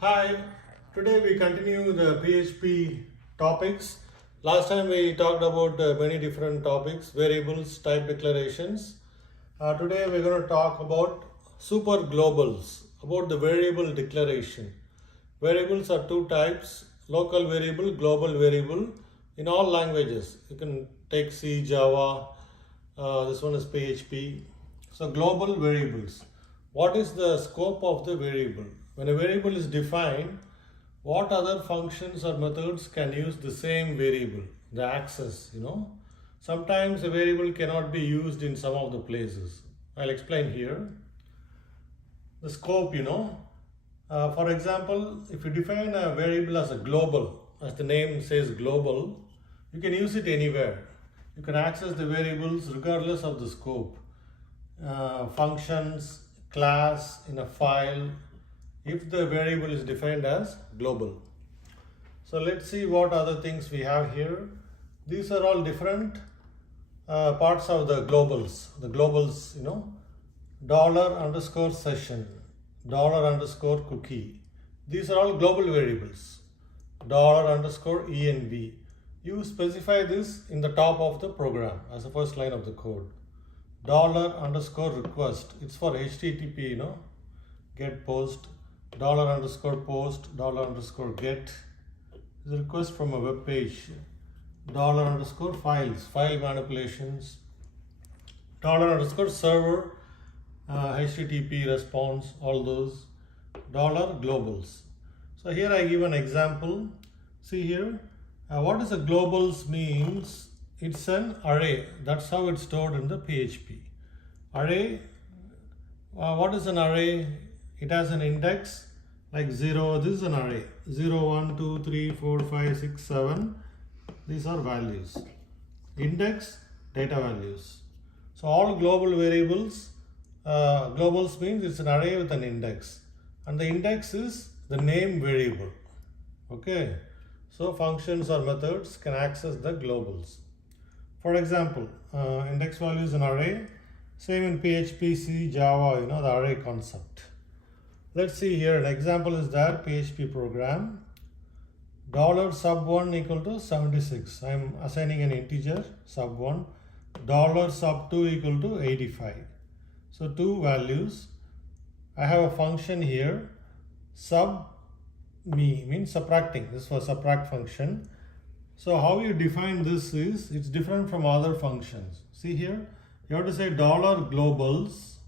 Hi, today we continue the PHP topics. Last time we talked about many different topics, variables, type declarations. Today we're going to talk about super globals, about the variable declaration. Variables are two types, local variable, global variable in all languages. You can take C, Java, this one is PHP. So global variables. What is the scope of the variable? When a variable is defined, what other functions or methods can use the same variable? The access. Sometimes a variable cannot be used in some of the places. I'll explain here. The scope. For example, if you define a variable as a global, as the name says global, you can use it anywhere. You can access the variables regardless of the scope. Functions, class, in a file, if the variable is defined as global. So let's see what other things we have here. These are all different parts of the globals. The globals, $_session, $_cookie. These are all global variables. $_env. You specify this in the top of the program as the first line of the code. $_request. It's for HTTP, get post. $_post, $_get is a request from a web page. $_files, file manipulations. $_server, HTTP response, all those. $globals. So here I give an example. See here, what is a globals means? It's an array. That's how it's stored in the PHP. Array, what is an array? It has an index like 0. This is an array. 0, 1, 2, 3, 4, 5, 6, 7. These are values. Index, data values. So all global variables, globals means it's an array with an index. And the index is the name variable. Okay. So functions or methods can access the globals. For example, index value is an array. Same in PHP, C, Java, the array concept. Let's see here, an example is there, PHP program. $sub1 equal to 76. I am assigning an integer, sub1. $sub2 equal to 85. So two values. I have a function here, sub me means subtracting. This was subtract function. So how you define this is, it's different from other functions. See here, you have to say $globals,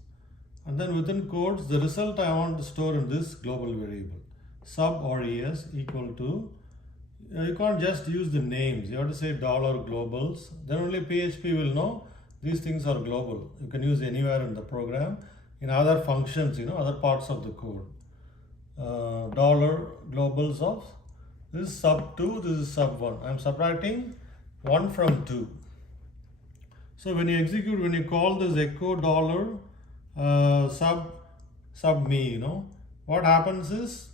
and then within quotes, the result I want to store in this global variable. Sub or es equal to, you can't just use the names. You have to say $globals. Then only PHP will know these things are global. You can use anywhere in the program, in other functions, other parts of the code. $globals of, this is sub 2, this is sub 1. I'm subtracting 1 from 2. So when you call this echo dollar sub me, what happens is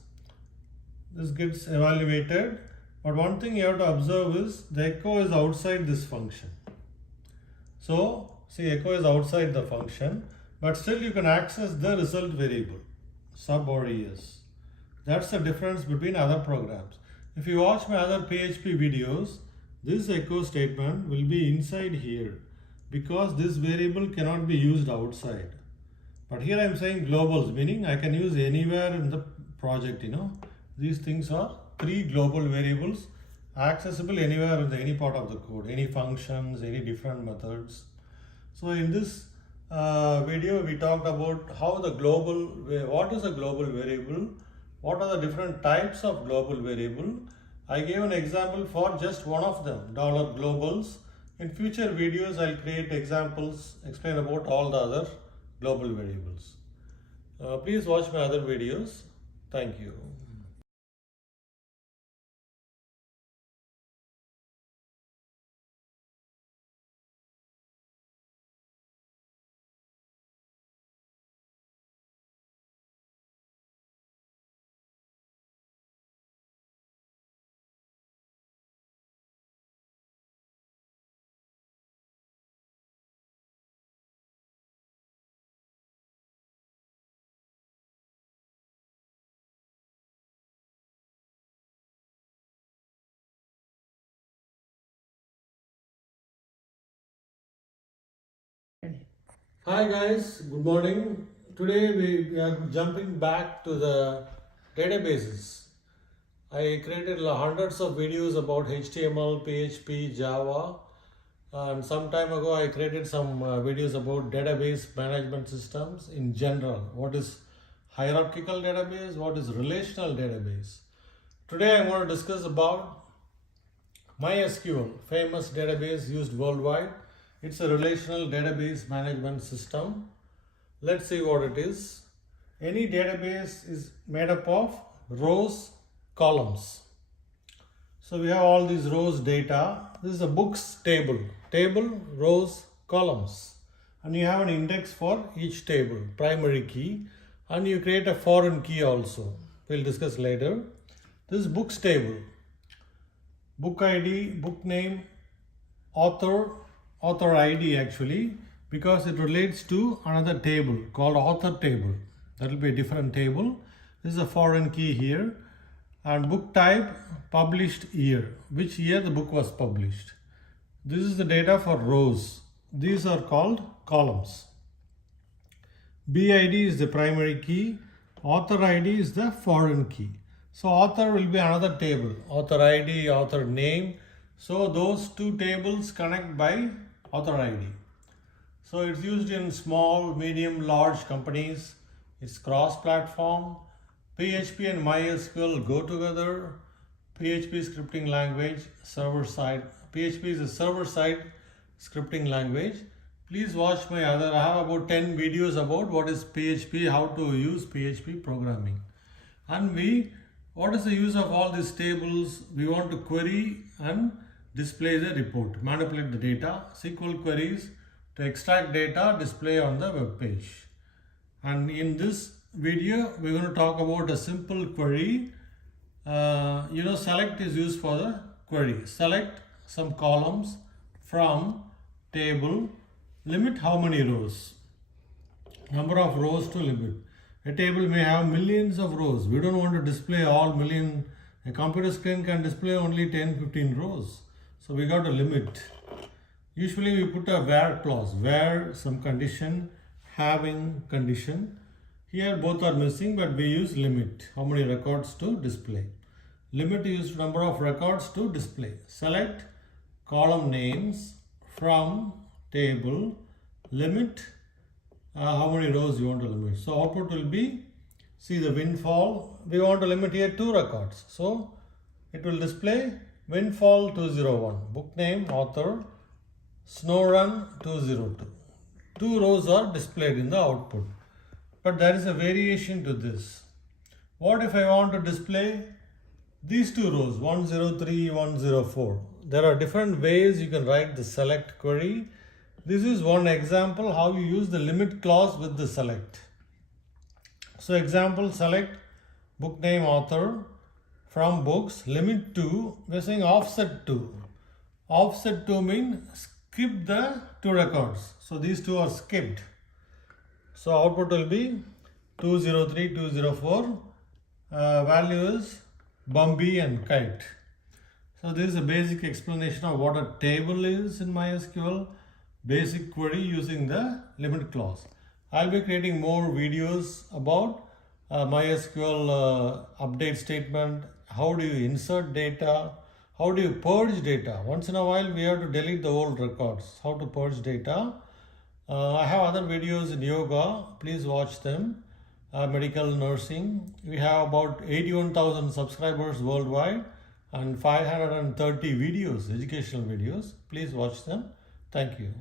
this gets evaluated. But one thing you have to observe is the echo is outside this function. So see, echo is outside the function, but still you can access the result variable, sub or es. That's the difference between other programs. If you watch my other PHP videos, this echo statement will be inside here because this variable cannot be used outside. But here I am saying globals, meaning I can use anywhere in the project. These things are 3 global variables accessible anywhere in any part of the code, any functions, any different methods. So in this video, we talked about what is a global variable, what are the different types of global variable. I gave an example for just one of them, $globals. In future videos, I'll create examples, explain about all the other global variables. Please watch my other videos. Thank you. Hi guys, good morning. Today we are jumping back to the databases. I created hundreds of videos about HTML, PHP, Java, and some time ago I created some videos about database management systems in general. What is hierarchical database? What is relational database? Today I want to discuss about MySQL, famous database used worldwide. It's a relational database management system. Let's see what it is. Any database is made up of rows, columns. So we have all these rows data. This is a books table. Table, rows, columns. And you have an index for each table, primary key. And you create a foreign key also. We'll discuss later. This is books table. Book ID, book name, author ID actually, because it relates to another table called author table. That will be a different table. This is a foreign key here. And book type, published year, which year the book was published. This is the data for rows. These are called columns. BID is the primary key. Author ID is the foreign key. So author will be another table, author ID, author name. So those two tables connect by author ID. So it's used in small, medium, large companies. It's cross-platform. PHP and MySQL go together. PHP scripting language, server-side. PHP is a server-side scripting language. Please watch my I have about 10 videos about what is PHP, how to use PHP programming. And what is the use of all these tables? We want to query and display the report, manipulate the data, SQL queries to extract data, display on the web page. And in this video, we're going to talk about a simple query. Select is used for the query. Select some columns from table, limit how many rows, number of rows to limit. A table may have millions of rows. We don't want to display all million. A computer screen can display only 10-15 rows. So we got a limit. Usually we put a where clause, where some condition, having condition. Here both are missing, but we use limit, how many records to display. Limit is number of records to display. Select column names from table, limit how many rows you want to limit. So output will be, see the windfall, we want to limit here 2 records. So it will display windfall 201, book name, author, snow run 202. 2 rows are displayed in the output. But there is a variation to this. What if I want to display these 2 rows, 103, 104? There are different ways you can write the select query. This is one example how you use the limit clause with the select. So example, select book name, author from books, limit 2, we are saying offset 2. Offset 2 means skip the 2 records. So these 2 are skipped. So output will be 203, 204. Value is Bumby and Kite. So this is a basic explanation of what a table is in MySQL. Basic query using the limit clause. I'll be creating more videos about MySQL update statement. How do you insert data? How do you purge data? Once in a while we have to delete the old records. How to purge data. I have other videos in yoga. Please watch them. Medical nursing. We have about 81,000 subscribers worldwide and 530 videos, educational videos. Please watch them. Thank you.